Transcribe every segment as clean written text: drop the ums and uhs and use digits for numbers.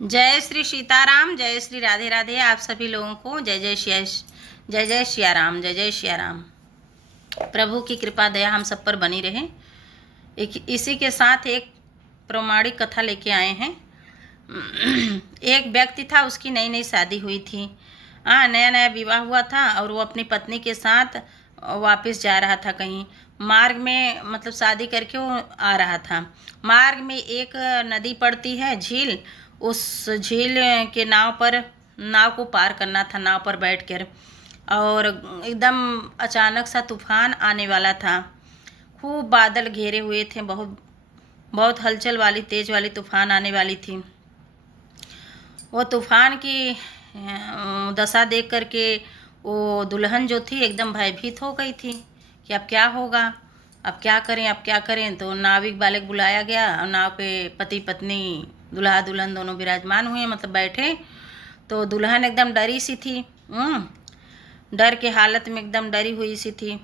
जय श्री सीताराम, जय श्री राधे राधे। आप सभी लोगों को जय जय सिया राम, जय जय सिया राम। प्रभु की कृपा दया हम सब पर बनी रहे। इसी के साथ एक प्रमाणिक कथा लेके आए हैं। एक व्यक्ति था, उसकी नई नई शादी हुई थी। नया नया विवाह हुआ था और वो अपनी पत्नी के साथ वापस जा रहा था कहीं। मार्ग में मतलब शादी करके वो आ रहा था। मार्ग में एक नदी पड़ती है, झील। उस झील के नाव को पार करना था, नाव पर बैठकर। और एकदम अचानक सा तूफान आने वाला था। खूब बादल घेरे हुए थे, बहुत बहुत हलचल वाली तेज वाली तूफान आने वाली थी। वो तूफान की दशा देख करके वो दुल्हन जो थी एकदम भयभीत हो गई थी कि अब क्या होगा, अब क्या करें, अब क्या करें। तो नाविक बालक बुलाया गया और नाव पे पति पत्नी दुल्हा दुल्हन दोनों विराजमान हुए, मतलब बैठे। तो दुल्हन एकदम डरी सी थी, डर के हालत में एकदम डरी हुई सी थी।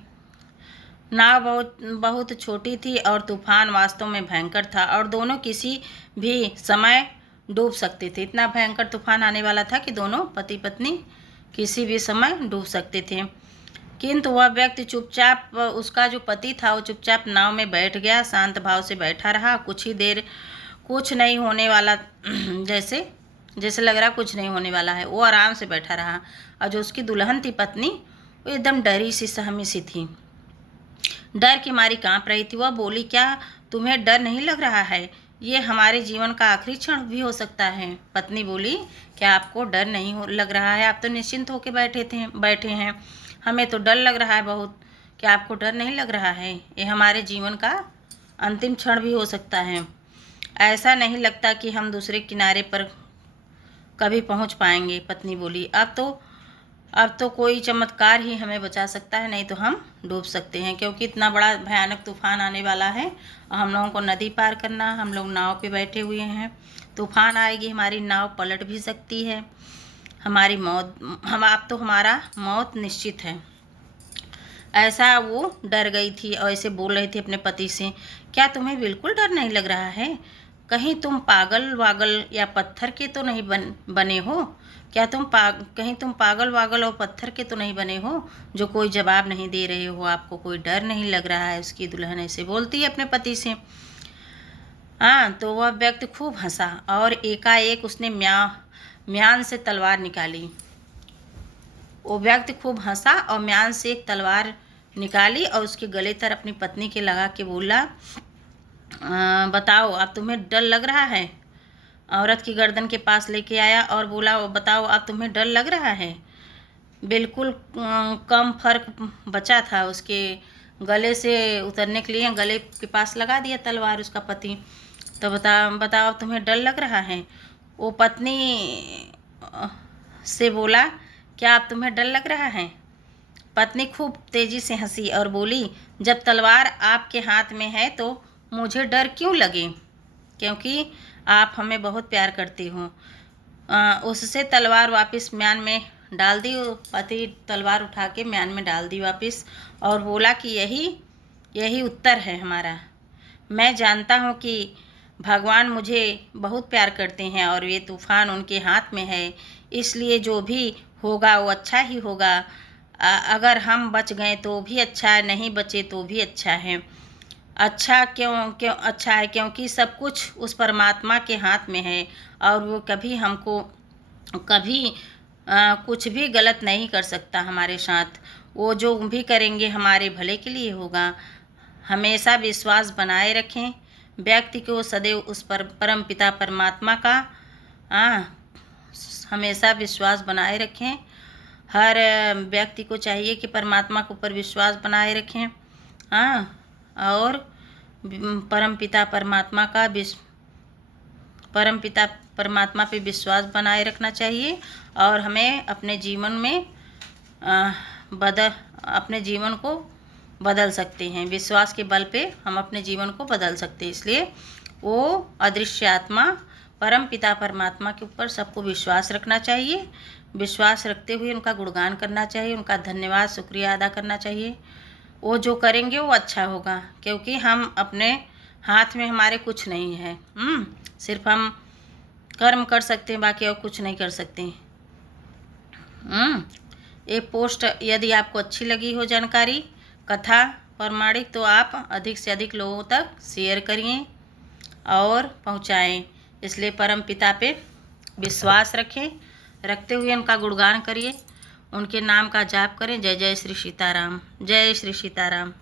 नाव बहुत बहुत छोटी थी और तूफान वास्तव में भयंकर था और दोनों किसी भी समय डूब सकते थे। इतना भयंकर तूफान आने वाला था कि दोनों पति पत्नी किसी भी समय डूब सकते थे। किंतु वह व्यक्ति चुपचाप, उसका जो पति था वो चुपचाप नाव में बैठ गया, शांत भाव से बैठा रहा। कुछ ही देर कुछ नहीं होने वाला जैसे जैसे लग रहा कुछ नहीं होने वाला है, वो आराम से बैठा रहा। और जो उसकी दुल्हन थी पत्नी, वो एकदम डरी सी सहमी सी थी, डर की मारी कांप रही थी। वह बोली, क्या तुम्हें डर नहीं लग रहा है? ये हमारे जीवन का आखिरी क्षण भी हो सकता है। पत्नी बोली, क्या आपको डर नहीं लग रहा है? आप तो निश्चिंत होकर बैठे हैं। हमें तो डर लग रहा है बहुत। क्या आपको डर नहीं लग रहा है? ये हमारे जीवन का अंतिम क्षण भी हो सकता है। ऐसा नहीं लगता कि हम दूसरे किनारे पर कभी पहुंच पाएंगे। पत्नी बोली, अब तो कोई चमत्कार ही हमें बचा सकता है, नहीं तो हम डूब सकते हैं, क्योंकि इतना बड़ा भयानक तूफान आने वाला है और हम लोगों को नदी पार करना। हम लोग नाव पे बैठे हुए हैं, तूफान आएगी, हमारी नाव पलट भी सकती है, हमारी मौत अब तो हमारा मौत निश्चित है। ऐसा वो डर गई थी और ऐसे बोल रही थी अपने पति से, क्या तुम्हें बिल्कुल डर नहीं लग रहा है? कहीं तुम पागल वागल या पत्थर के तो नहीं बने हो? क्या कहीं तुम पागल वागल और पत्थर के तो नहीं बने हो जो कोई जवाब नहीं दे रहे हो? आपको कोई डर नहीं लग रहा है? उसकी दुल्हन ऐसे बोलती है अपने पति से। तो वह व्यक्ति खूब हंसा और एकाएक उसने म्यान से तलवार निकाली। वो व्यक्ति खूब हंसा और म्यान से एक तलवार निकाली और उसके गले तर अपनी पत्नी के लगा के बोला, बताओ अब तुम्हें डर लग रहा है? औरत की गर्दन के पास लेके आया और बोला, बताओ अब तुम्हें डर लग रहा है? बिल्कुल कम फर्क बचा था उसके गले से उतरने के लिए। गले के पास लगा दिया तलवार उसका पति। तो बताओ अब तुम्हें डर लग रहा है? वो पत्नी से बोला, क्या अब तुम्हें डर लग रहा है? पत्नी खूब तेजी से हंसी और बोली, जब तलवार आपके हाथ में है तो मुझे डर क्यों लगे? क्योंकि आप हमें बहुत प्यार करती हो। उससे तलवार वापस म्यान में डाल दी। पति तलवार उठा के म्यान में डाल दी वापस और बोला कि यही उत्तर है हमारा। मैं जानता हूँ कि भगवान मुझे बहुत प्यार करते हैं और ये तूफान उनके हाथ में है, इसलिए जो भी होगा वो अच्छा ही होगा। अगर हम बच गए तो भी अच्छा है, नहीं बचे तो भी अच्छा है। अच्छा क्यों अच्छा है? क्योंकि सब कुछ उस परमात्मा के हाथ में है और वो कभी हमको कभी कुछ भी गलत नहीं कर सकता हमारे साथ। वो जो भी करेंगे हमारे भले के लिए होगा। हमेशा विश्वास बनाए रखें। व्यक्ति को सदैव उस पर परम पिता परमात्मा का हमेशा विश्वास बनाए रखें। हर व्यक्ति को चाहिए कि परमात्मा के ऊपर विश्वास बनाए रखें। और परम पिता परमात्मा पे विश्वास बनाए रखना चाहिए। और हमें अपने जीवन में अपने जीवन को बदल सकते हैं। विश्वास के बल पे हम अपने जीवन को बदल सकते हैं। इसलिए वो अदृश्य आत्मा परम पिता परमात्मा के ऊपर सबको विश्वास रखना चाहिए। विश्वास रखते हुए उनका गुणगान करना चाहिए, उनका धन्यवाद शुक्रिया अदा करना चाहिए। वो जो करेंगे वो अच्छा होगा, क्योंकि हम अपने हाथ में हमारे कुछ नहीं है। सिर्फ हम कर्म कर सकते हैं, बाकी और कुछ नहीं कर सकते। ये पोस्ट यदि आपको अच्छी लगी हो जानकारी, कथा प्रमाणिक, तो आप अधिक से अधिक लोगों तक शेयर करिए और पहुंचाएं। इसलिए परम पिता पे विश्वास रखें, रखते हुए उनका गुणगान करिए, उनके नाम का जाप करें। जय जय श्री सीताराम, जय श्री सीताराम।